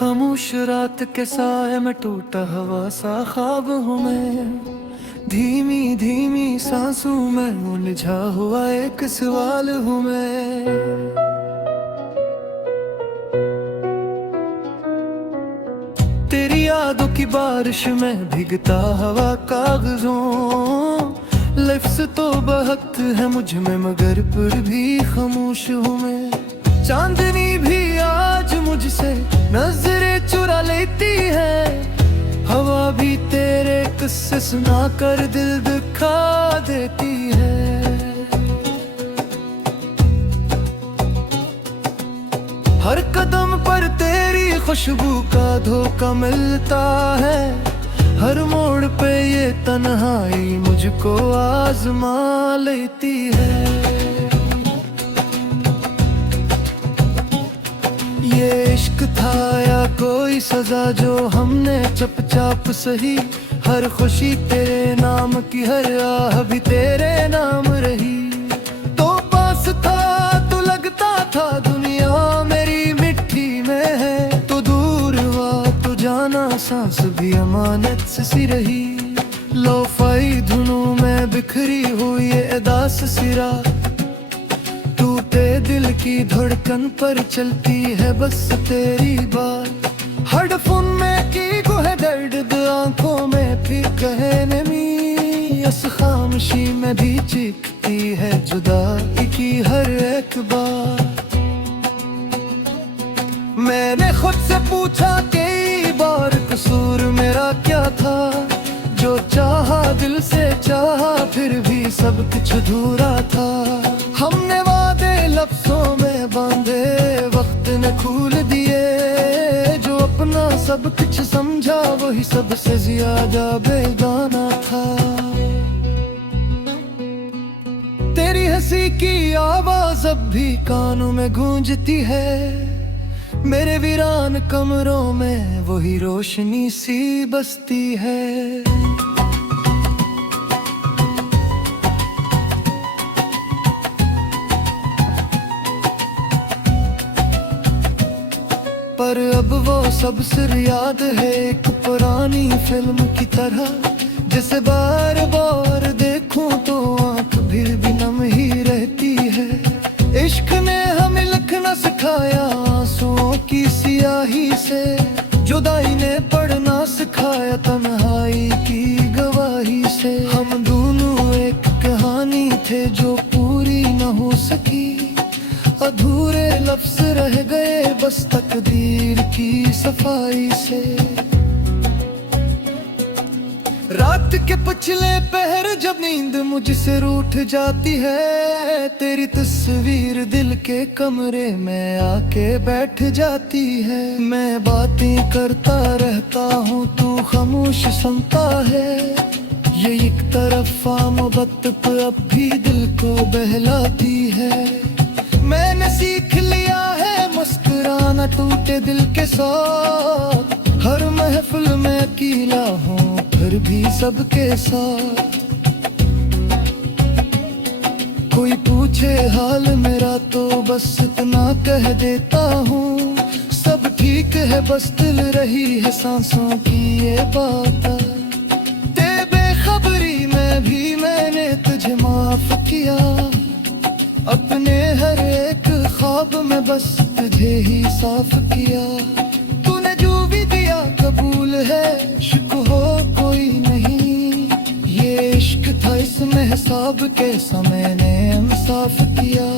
खामोश रात के साए में टूटा हवा सा ख्वाब हूँ मैं। धीमी धीमी सांसों में उलझा हुआ एक सवाल हूँ मैं। तेरी यादों की बारिश में भीगता हवा कागजों। लफ्ज़ तो बहत है मुझ में मगर फिर भी खामोश हूँ मैं। चांदनी भी आज मुझसे नजरें चुरा लेती है। हवा भी तेरे किस्से सुना कर दिल दुखा देती है। हर कदम पर तेरी खुशबू का धोखा मिलता है। हर मोड़ पे ये तन्हाई मुझको आजमा लेती है। ये इश्क था या कोई सजा जो हमने चुपचाप सही। हर खुशी तेरे नाम की, हर आह भी तेरे नाम रही। तो पास था तो लगता था दुनिया मेरी मिट्टी में है। तो दूर हुआ तो जाना सांस भी अमानत सी रही। लोफाई धुनों में बिखरी हुई ये अदास सिरा। टूटे दिल की धड़कन पर चलती है बस तेरी बात। हेडफोन में की गुहे दर्द आंखों में फिर कहे नमी। इस खामोशी में भी चीखती है जुदाई की हर एक बार। मैंने खुद से पूछा कई बार कसूर मेरा क्या था। जो चाहा दिल से चाहा फिर भी सब कुछ अधूरा था। हमने वादे लफ्जों में बांधे वक्त ने खोल दिए। जो अपना सब कुछ समझा वही सबसे ज्यादा बेगाना था। तेरी हंसी की आवाज अब भी कानों में गूंजती है। मेरे वीरान कमरों में वही रोशनी सी बसती है। पर अब वो सब सिर याद है एक पुरानी फिल्म की तरह। जिसे बार बार देखूं तो आंख फिर भी नम ही रहती है। इश्क ने हमें लिखना सिखाया आंसुओं की सियाही से। जुदाई ने पढ़ना सिखाया तन्हाई की गवाही से। हम दोनों एक कहानी थे जो पूरी न हो सकी। अधूरे लफ्ज रह गए बस तकदीर की सफाई से। रात के पिछले पहर जब नींद मुझसे रूठ जाती है। तेरी तस्वीर दिल के कमरे में आके बैठ जाती है। मैं बातें करता रहता हूँ तू खामोश सुनता है। ये एक तरफा मोहब्बत अब भी दिल को बहलाती है। मैंने सीख लिया है मुस्कुराना टूटे दिल के साथ। हर महफिल में अकेला हूँ फिर भी सबके साथ। कोई पूछे हाल मेरा तो बस इतना कह देता हूँ। सब ठीक है बस दिल रही है सांसों की ये बात। तेरे बेखबरी में भी मैंने तुझे माफ किया। अपने हर एक ख्वाब में बस तुझे ही साफ किया। तूने जो भी दिया कबूल है शुक्र हो कोई नहीं। ये इश्क था इसमें हिसाब कैसा मैंने इंसाफ किया।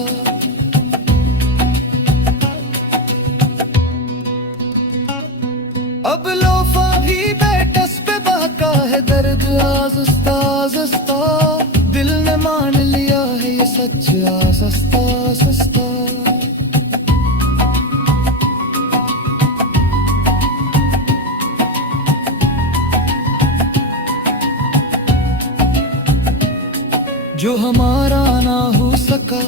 अब लोफा भी बेटस पे बहका है दर्द आज़िस्ता आज़िस्ता। दिल ने मान लिया है ये सच आज़िस्ता आज़िस्ता। जो हमारा ना हो सका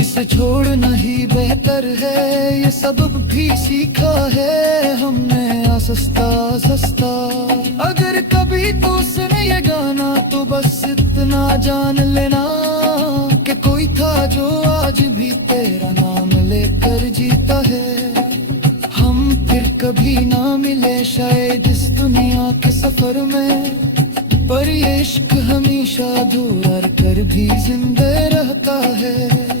इसे छोड़ना ही बेहतर है। ये सबक भी सीखा है हमने आज़िस्ता आज़िस्ता। अगर कभी तू सुने ये गाना तो बस इतना जान लेना कि कोई था जो आज भी तेरा नाम लेकर जीता है। हम फिर कभी इश्क हमेशा दूर कर भी जिंदा रहता है।